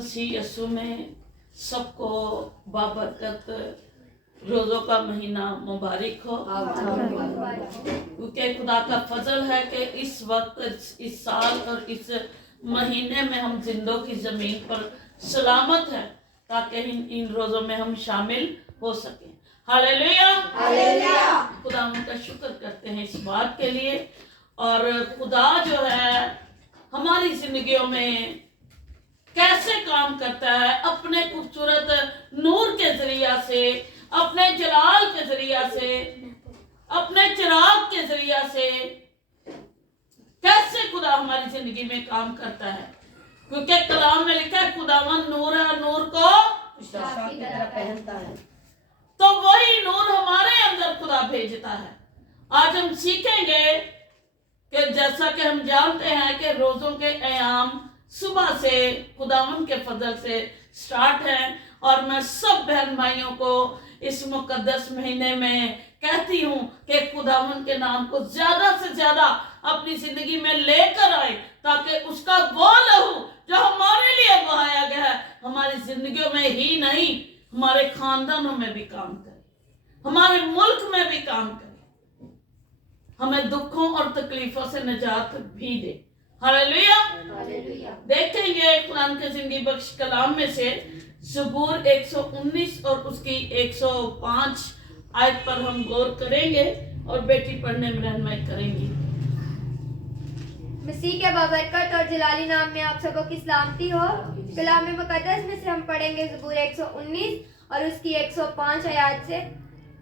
मसीह यीशु में सबको बाबरकत रोज़ों का महीना मुबारक हो। क्योंकि खुदा का फजल है कि इस वक्त, इस साल और इस महीने में हम जिंदों की ज़मीन पर सलामत है, ताकि इन रोज़ों में हम शामिल हो सकें। Hallelujah, hallelujah. खुदा का शुक्र करते हैं इस बात के लिए। और खुदा जो है हमारी जिंदगियों में कैसे काम करता है, अपने खूबसूरत नूर के जरिया से, अपने जलाल के जरिया से, अपने चिराग के जरिया से कैसे खुदा हमारी जिंदगी में काम करता है। क्योंकि कलाम में लिखा है खुदावन नूर है, नूर को की तरह पहनता है। तो वही नूर हमारे अंदर खुदा भेजता है। आज हम सीखेंगे कि जैसा कि हम जानते हैं कि रोजों के अयाम सुबह से खुदावन के फजल से स्टार्ट है, और मैं सब बहन भाइयों को इस मुकद्दस महीने में कहती हूँ कि खुदावन के नाम को ज्यादा से ज्यादा अपनी जिंदगी में लेकर आए, ताकि उसका वो लहू जो हमारे लिए बहाया गया है हमारी जिंदगियों में ही नहीं, हमारे खानदानों में भी काम करे, हमारे मुल्क में भी काम करे, हमें दुखों और तकलीफों से निजात भी दे। हालेलुया। देखेंगे कुरान के जिंदगी बख्श कलाम में से ज़बूर 119 और उसकी 105 आयत पर हम गौर करेंगे और बेटी पढ़ने में रहनुमाई करेंगी। मसीह के बाबरकत और जलाली नाम में आप सबको की सलामती हो। कलाम मुकद्दस में से हम पढ़ेंगे ज़बूर 119 और उसकी 105 आयत से।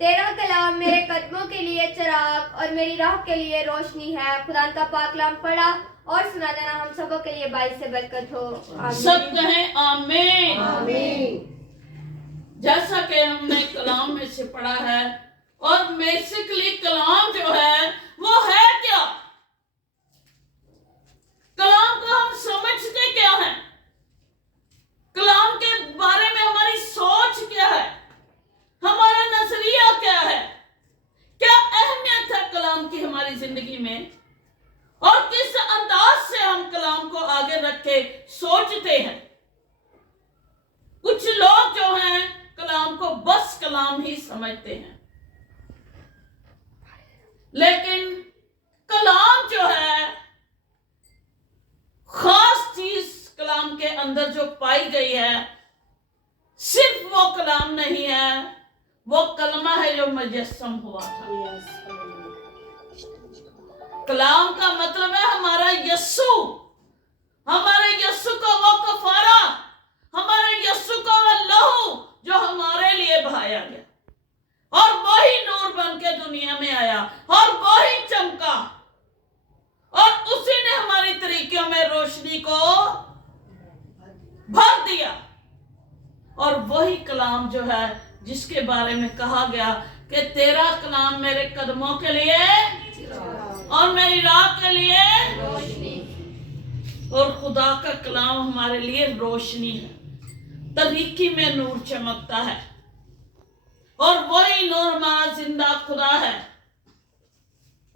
तेरा कलाम मेरे कदमों के लिए चिराग और मेरी राह के लिए रोशनी है। खुदा का पाक कलाम पढ़ा और सुना देना हम सबों के लिए बाइस से बरकत हो। सब कहें आमीन। आमीन। जैसा कि हमने कलाम में से पढ़ा है, और बेसिकली कलाम जो है वो है क्या, कलाम को हम समझते क्या है, कलाम के बारे में हमारी सोच क्या है, हमारा नजरिया क्या है, क्या अहमियत है कलाम की हमारी जिंदगी में, और किस अंदाज से हम कलाम को आगे रख के सोचते हैं। कुछ लोग जो हैं कलाम को बस कलाम ही समझते हैं, लेकिन कलाम जो है खास चीज कलाम के अंदर जो पाई गई है, सिर्फ वो कलाम नहीं है, वो कलमा है जो मुजस्सम हुआ था। कलाम का मतलब है हमारा यस्सु, हमारे यस्सु का वो कफारा, हमारे यस्सु का वो लहू जो हमारे लिए बहाया गया, और वही नूर बन के दुनिया में आया, और वही चमका, और उसी ने हमारी तरीकों में रोशनी को भर दिया। और वही कलाम जो है जिसके बारे में कहा गया कि तेरा कलाम मेरे कदमों के लिए और मेरी राह के लिए रोशनी, और खुदा का कलाम हमारे लिए रोशनी है। तरीकी में नूर चमकता है, और वही नूर हमारा जिंदा खुदा है।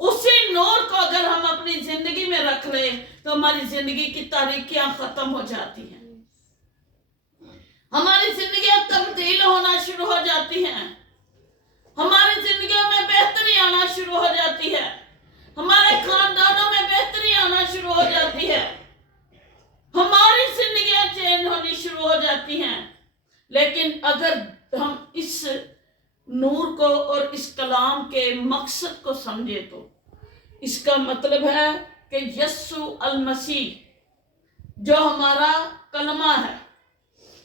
उसी नूर को अगर हम अपनी जिंदगी में रख ले तो हमारी जिंदगी की तारीकियां खत्म हो जाती हैं, हमारी जिंदगियां तब्दील होना शुरू हो जाती हैं, हमारी जिंदगियों में बेहतरी आना शुरू हो जाती है, हमारे खानदानों में बेहतरी आना शुरू हो जाती है, हमारी जिंदगियां चेंज होनी शुरू हो जाती हैं। लेकिन अगर हम इस नूर को और इस कलाम के मकसद को समझे तो इसका मतलब है कि यस्सु अल मसीह जो हमारा कलमा है,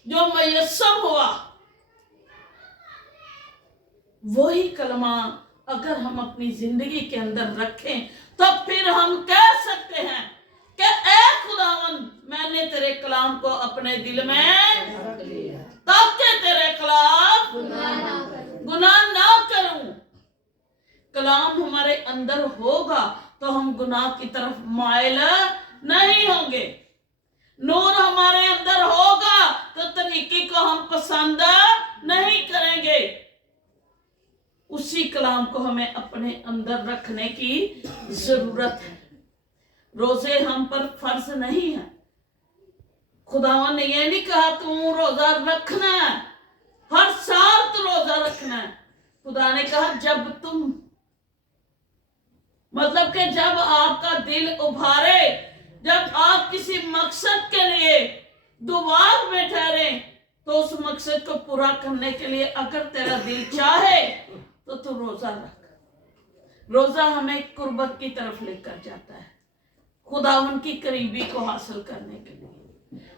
जो मुयस्सम हुआ, वही कलमा अगर हम अपनी जिंदगी के अंदर रखें तो फिर हम कह सकते हैं कि ऐ खुदावन मैंने तेरे कलाम को अपने दिल में ताकि तेरे खिलाफ गुनाह ना करूं। कलाम हमारे अंदर होगा तो हम गुनाह की तरफ माइल नहीं होंगे। नूर हमारे अंदर होगा तो तरीके को हम पसंद नहीं करेंगे। उसी कलाम को हमें अपने अंदर रखने की जरूरत है। रोजे हम पर फर्ज नहीं है, खुदावन ने ये नहीं कहा तू रोजा रखना है, हर साल तू रोजा रखना है। खुदा ने कहा जब तुम, मतलब कि जब आपका दिल उभारे, जब आप किसी मकसद के लिए दुआर में ठहरे, तो उस मकसद को पूरा करने के लिए अगर तेरा दिल चाहे तो तू रोजा रख। रोजा हमें कुर्बत की तरफ लेकर जाता है, खुदावन की करीबी को हासिल करने के लिए।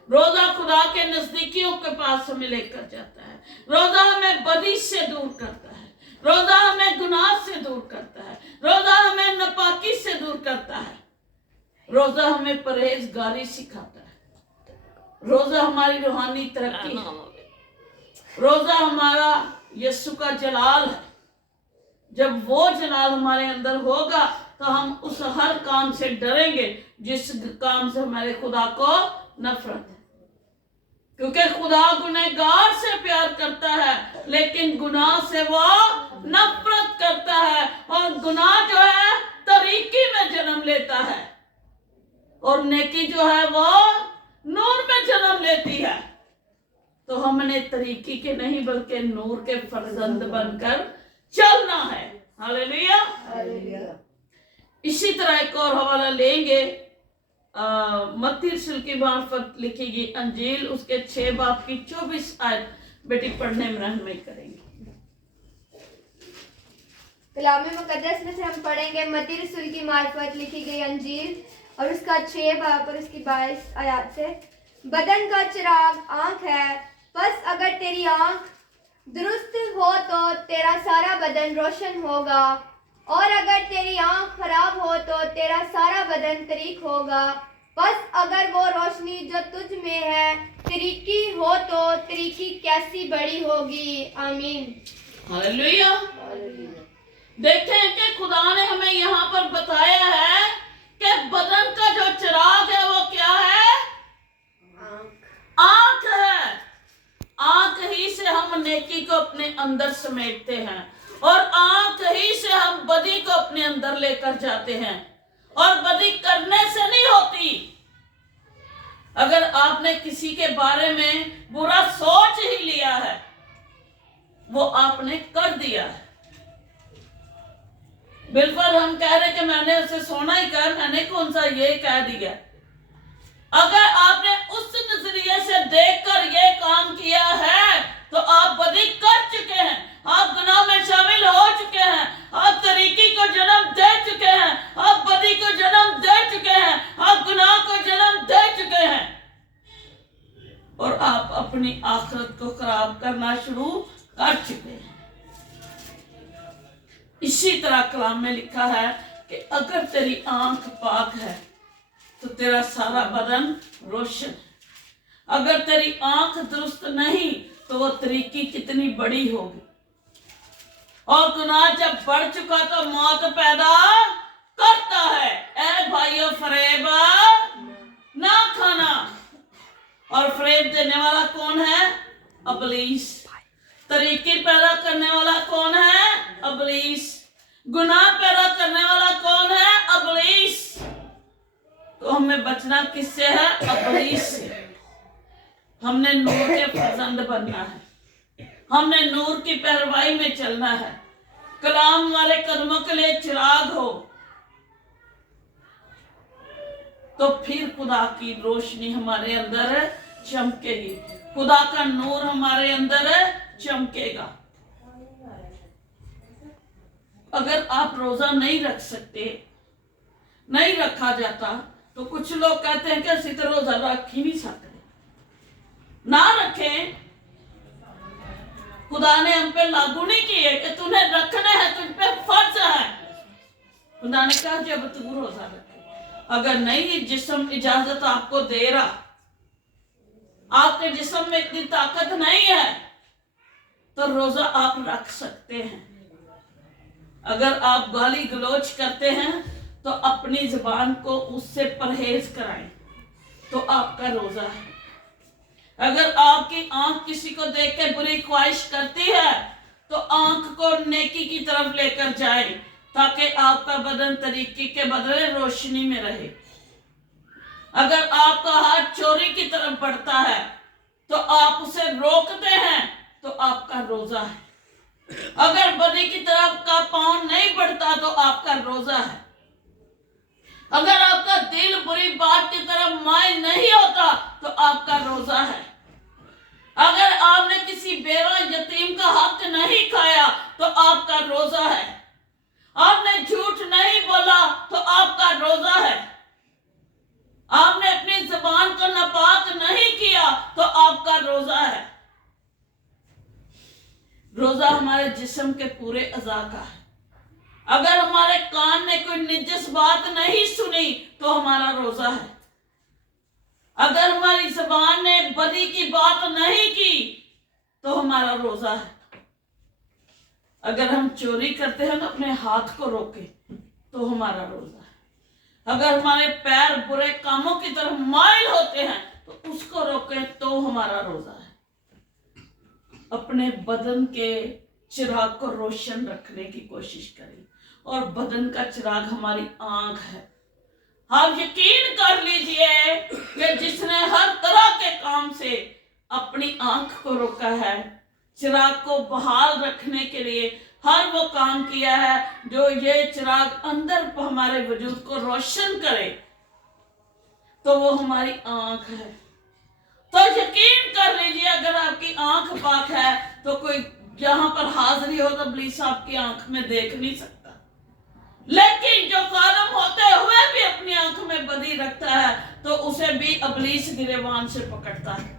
रोजा खुदा के नजदीकियों के पास हमें लेकर जाता है। रोजा हमें बदी से दूर करता है, रोजा हमें गुनाह से दूर करता है, रोजा हमें नापाकी से दूर करता है, रोजा हमें परहेजगारी सिखाता है, रोजा हमारी रूहानी तरक्की है, रोजा हमारा यीशु का जलाल है। जब वो जलाल हमारे अंदर होगा तो हम उस हर काम से डरेंगे जिस काम से हमारे खुदा को नफरत है, क्योंकि खुदा गुनहगार से प्यार करता है लेकिन गुनाह से वो नफरत करता है। और गुनाह जो है तरीकी में जन्म लेता है और नेकी जो है वो नूर में जन्म लेती है। तो हमने तरीकी के नहीं बल्कि नूर के फर्जंद बनकर चलना है। हालेलुया। इसी तरह एक और हवाला लेंगे, मत्ती रसूल की मार्फत लिखी गई अंजील, उसके 6 बाब की 24 आयत बेटी पढ़ने में रहनुमाई करेंगे। कलाम मुकद्दस में से हम पढ़ेंगे मत्ती रसूल की मार्फत लिखी गई अंजील और उसका 6 बाब और उसकी 22 आयत से। बदन का चिराग आंख है, बस अगर तेरी आंख दुरुस्त हो तो तेरा सारा बदन रोशन होगा, और अगर तेरी आंख खराब हो तो तेरा सारा बदन तरीक होगा। बस अगर वो रोशनी जो तुझ में है तरीकी हो तो तरीकी कैसी बड़ी होगी। आमीन। हालेलुया। देखें कि खुदा ने हमें यहाँ पर बताया है कि बदन का जो चिराग है वो क्या है? आंख है। आंख ही से हम नेकी को अपने अंदर समेटते हैं और आंख ही से हम बदी को अपने अंदर लेकर जाते हैं, और बदी करने से नहीं होती। अगर आपने किसी के बारे में बुरा सोच ही लिया है, वो आपने कर दिया है। बिल्कुल हम कह रहे कि मैंने उसे सोना ही कहा, मैंने कौन सा ये कह दिया। अगर आपने उस नजरिए से देखकर ये काम किया है तो आप बदी कर चुके हैं, आप गुनाह में शामिल हो चुके हैं, आप तरीकी को जन्म दे चुके हैं, आप बदी को जन्म दे चुके हैं, आप गुनाह को जन्म दे चुके हैं, और आप अपनी आखिरत को खराब करना शुरू कर चुके हैं। इसी तरह कलाम में लिखा है कि अगर तेरी आंख पाक है तो तेरा सारा बदन रोशन है। अगर तेरी आंख दुरुस्त नहीं तो वो तरीकी कितनी बड़ी होगी। और गुनाह जब बढ़ चुका तो मौत पैदा करता है। ए भाइयों, फरेब ना खाना। और फरेब देने वाला कौन है? इब्लीस। तरीकी पैदा करने वाला कौन है? इब्लीस। गुनाह पैदा करने वाला कौन है? इब्लीस। तो हमें बचना किससे है? इब्लीस से। हमने नूर के फर्जंद बनना है, हमने नूर की पैरवाई में चलना है। कलाम हमारे कदमों के लिए चिराग हो तो फिर खुदा की रोशनी हमारे अंदर चमकेगी, खुदा का नूर हमारे अंदर चमकेगा। अगर आप रोजा नहीं रख सकते, नहीं रखा जाता, तो कुछ लोग कहते हैं कि ਅਸੀਂ तो रोजा रख ही नहीं सकते। ना रखें, खुदा ने हम पे लागू नहीं किए कि तूने रखना है, तुझ पे फर्ज है। खुदा ने कहा जब तू रोजा रखे। अगर नहीं जिस्म इजाजत आपको दे रहा, आपके जिस्म में इतनी ताकत नहीं है, तो रोजा आप रख सकते हैं। अगर आप गाली गलौज करते हैं तो अपनी जुबान को उससे परहेज कराएं, तो आपका रोजा है। अगर आपकी आंख किसी को देख के बुरी ख्वाहिश करती है तो आंख को नेकी की तरफ लेकर जाए, ताकि आपका बदन तरीकी के बदले रोशनी में रहे। अगर आपका हाथ चोरी की तरफ बढ़ता है तो आप उसे रोकते हैं तो आपका रोजा है। अगर बदी की तरफ का पांव नहीं बढ़ता तो आपका रोजा है। अगर आपका दिल बुरी बात की तरफ माइल नहीं होता तो आपका रोजा है। अगर आपने किसी बेवा यतीम का हक नहीं खाया तो आपका रोजा है। आपने झूठ नहीं बोला तो आपका रोजा है। आपने अपनी जुबान को नापाक नहीं किया तो आपका रोजा है। रोजा हमारे जिस्म के पूरे अज़ा का है। अगर हमारे कान ने कोई निजस बात नहीं सुनी तो हमारा रोजा है। अगर हमारी जुबान ने बदी की बात नहीं की तो हमारा रोजा है। अगर हम चोरी करते हैं तो अपने हाथ को रोके तो हमारा रोजा है। अगर हमारे पैर बुरे कामों की तरफ माइल होते हैं तो उसको रोके तो हमारा रोजा है। अपने बदन के चिराग को रोशन रखने की कोशिश करें, और बदन का चिराग हमारी आंख है। आप यकीन कर लीजिए कि जिसने हर तरह के काम से अपनी आंख को रोका है, चिराग को बहाल रखने के लिए हर वो काम किया है जो ये चिराग अंदर हमारे वजूद को रोशन करे, तो वो हमारी आंख है। तो यकीन कर लीजिए अगर आपकी आंख पाक है तो कोई यहाँ पर हाजिरी हो तो इब्लीस आपकी आंख में देख नहीं सकता। लेकिन जो कालम होते हुए भी अपनी आंख में बदी रखता है तो उसे भी इब्लीस गिरेबान से पकड़ता है।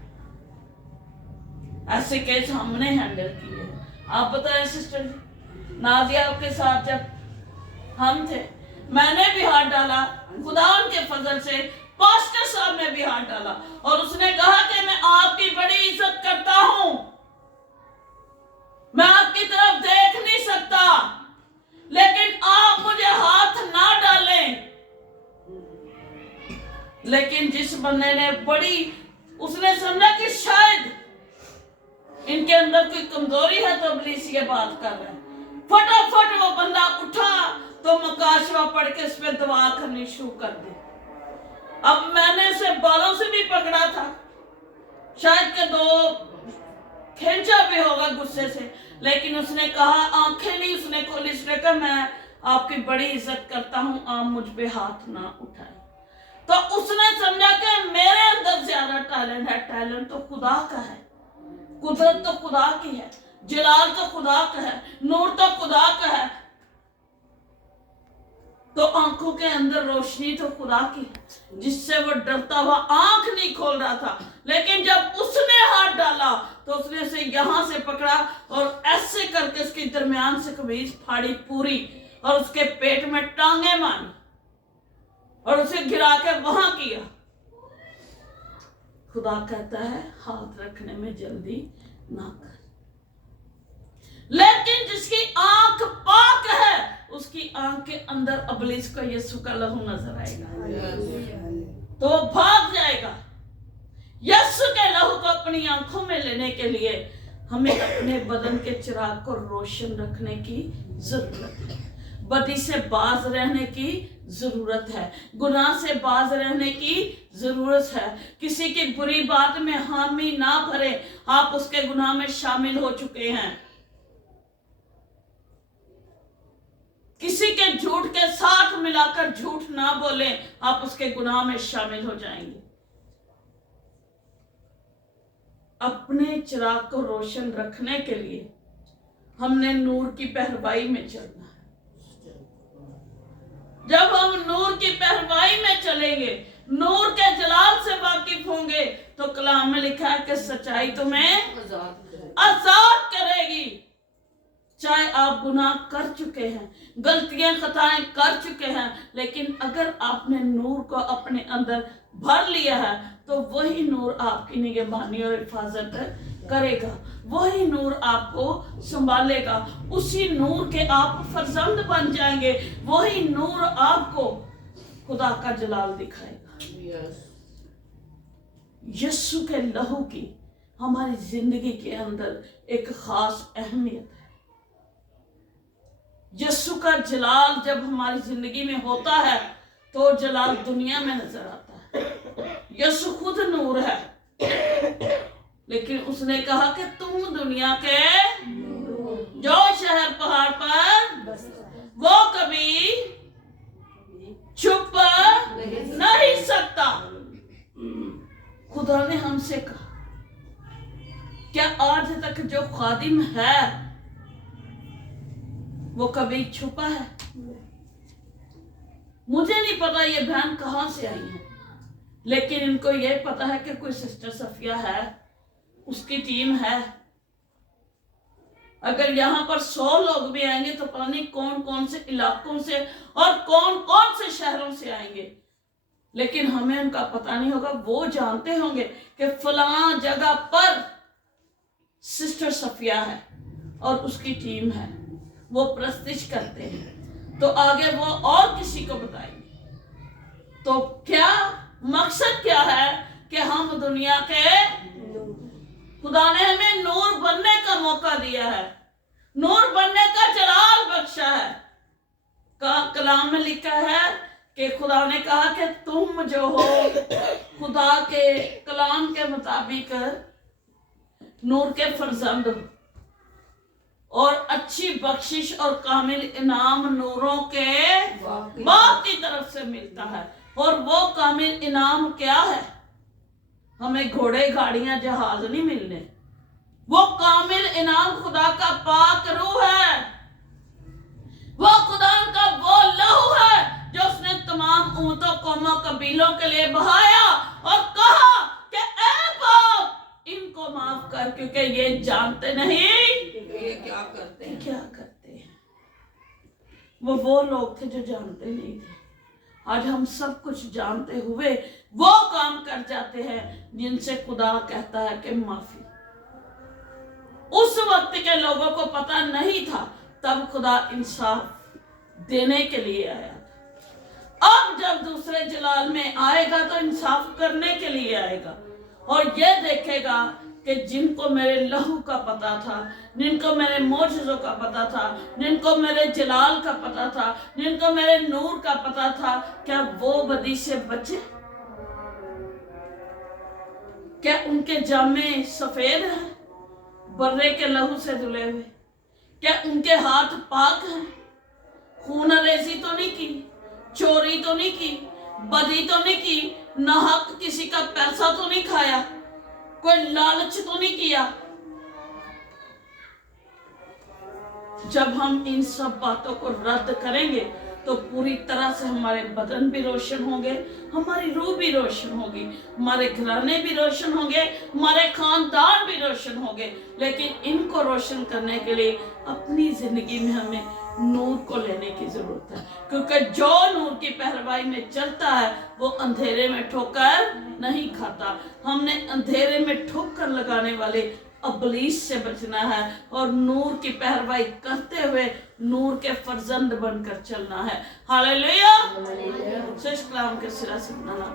ऐसे केस हमने हैंडल किए। आप बताएं सिस्टर जी, नादिया आपके साथ जब हम थे, मैंने भी हाथ डाला, खुदा उनके फजल से पास्टर साहब ने भी हाथ डाला, और उसने कहा कि मैं आपकी बड़ी इज्जत करता हूं, मैं आपकी तरफ देख नहीं सकता, लेकिन आप मुझे हाथ ना डालें। लेकिन जिस बंदे ने उसने समझा कि शायद इनके अंदर कोई कमजोरी है तो इब्लीस ये बात कर रहा है, फटाफट वो बंदा उठा तो मकाशवा पढ़ के उस पर दुआ करनी शुरू कर दी। अब मैंने उसे बालों से भी पकड़ा था, शायद के दो खींचा भी होगा गुस्से से, लेकिन उसने कहा, आंखें नहीं उसने खोली, उसने कहा मैं आपकी बड़ी इज्जत करता हूं, आप मुझ पे हाथ ना उठाए। तो उसने समझा कि मेरे अंदर ज्यादा टैलेंट है। टैलेंट तो खुदा का है, कुदरत तो खुदा की है, जलाल तो खुदा का है, नूर तो खुदा का है, तो आंखों के अंदर रोशनी तो खुदा की है, जिससे वो डरता हुआ आंख नहीं खोल रहा था। लेकिन जब उसने हाथ डाला तो उसने उसे यहां से पकड़ा और ऐसे करके उसके दरमियान से कमीज फाड़ी पूरी, और उसके पेट में टांगे मारी और उसे गिरा के वहां किया। खुदा कहता है हाथ रखने में जल्दी ना कर। लेकिन जिसकी आंख पाक है उसकी आंख के अंदर इब्लीस को यीशु का लहू नजर आएगा तो वो भाग जाएगा। यीशु के लहू को अपनी आंखों में लेने के लिए हमें अपने बदन के चिराग को रोशन रखने की जरूरत है, बदी से बाज रहने की जरूरत है, गुनाह से बाज रहने की जरूरत है। किसी की बुरी बात में हामी ना भरे, आप उसके गुनाह में शामिल हो चुके हैं। किसी के झूठ के साथ मिलाकर झूठ ना बोले, आप उसके गुनाह में शामिल हो जाएंगे। अपने चिराग को रोशन रखने के लिए हमने नूर की पहरवाई में चलना है। जब हम नूर की पहरवाई में चलेंगे, नूर के जलाल से वाकिफ होंगे, तो कलाम में लिखा है कि सच्चाई तुम्हें आजाद करेगी। चाहे आप गुनाह कर चुके हैं, गलतियां खताएं कर चुके हैं, लेकिन अगर आपने नूर को अपने अंदर भर लिया है तो वही नूर आपकी निगहबानी और हिफाजत करेगा, वही नूर आपको संभालेगा, उसी नूर के आप फर्जंद बन जाएंगे, वही नूर आपको खुदा का जलाल दिखाएगा। यीशु के लहू की हमारी जिंदगी के अंदर एक खास अहमियत है। यीशु का जलाल जब हमारी जिंदगी में होता है तो जलाल दुनिया में नजर आता है। यसु खुद नूर है, लेकिन उसने कहा कि तुम दुनिया के जो शहर पहाड़ पर वो कभी छुप नहीं सकता। खुदा ने हमसे कहा, क्या आज तक जो खादिम है वो कभी छुपा है? मुझे नहीं पता ये बहन कहां से आई है, लेकिन इनको ये पता है कि कोई सिस्टर सफिया है, उसकी टीम है। अगर यहाँ पर 100 लोग भी आएंगे तो पता नहीं कौन कौन से इलाकों से और कौन कौन से शहरों से आएंगे, लेकिन हमें उनका पता नहीं होगा। वो जानते होंगे कि फलां जगह पर सिस्टर सफिया है और उसकी टीम है, वो प्रस्तिश करते हैं, तो आगे वो और किसी को बताएंगे। तो क्या मकसद क्या है कि हम दुनिया के, खुदा ने हमें नूर बनने का मौका दिया है, नूर बनने का जलाल बख्शा है। कलाम में लिखा है कि खुदा ने कहा कि तुम जो हो खुदा के कलाम के मुताबिक नूर के फर्जंद हो, और अच्छी बख्शिश और कामिल इनाम नूरों के बाप की तरफ से मिलता है। और वो कामिल इनाम क्या है? हमें घोड़े गाड़ियां जहाज नहीं मिलने, वो कामिल इनाम खुदा का पाक रूह है, वो खुदा का वो लहू है जो उसने तमाम उम्मतों कौमों कबीलों के लिए बहाया और कहा कि ऐ बाप इनको माफ कर, क्योंकि ये जानते नहीं ये क्या करते हैं। क्या करते हैं। वो लोग थे जो जानते नहीं थे। आज हम सब कुछ जानते हुए वो काम कर जाते हैं जिनसे खुदा कहता है कि माफी। उस वक्त के लोगों को पता नहीं था, तब खुदा इंसाफ देने के लिए आया था। अब जब दूसरे जलाल में आएगा तो इंसाफ करने के लिए आएगा और ये देखेगा कि जिनको मेरे लहू का पता था, जिनको मेरे मोजज़ों का पता था, जिनको मेरे जलाल का पता था, जिनको मेरे नूर का पता था, क्या वो बदी से बचे? क्या उनके जामे सफेद हैं बर्रे के लहू से धुले हुए? क्या उनके हाथ पाक हैं? खून रेजी तो नहीं की, चोरी तो नहीं की, बदी तो नहीं की, नाहक किसी का पैसा तो नहीं खाया, कोई लालच तो नहीं किया। जब हम इन सब बातों को रद्द करेंगे तो पूरी तरह से हमारे बदन भी रोशन होंगे, हमारी रूह भी रोशन होगी, हमारे घराने भी रोशन होंगे, हमारे खानदान भी रोशन होंगे। लेकिन इनको रोशन करने के लिए अपनी जिंदगी में हमें नूर को लेने की जरूरत है, क्योंकि जो नूर की पहरवाई में चलता है वो अंधेरे में ठोकर नहीं खाता। हमने अंधेरे में ठोकर लगाने वाले अबलीस से बचना है और नूर की पहरवाई करते हुए नूर के फर्जंद बनकर चलना है। हालेलुया। सच कलाम के सिरा से अपना नाम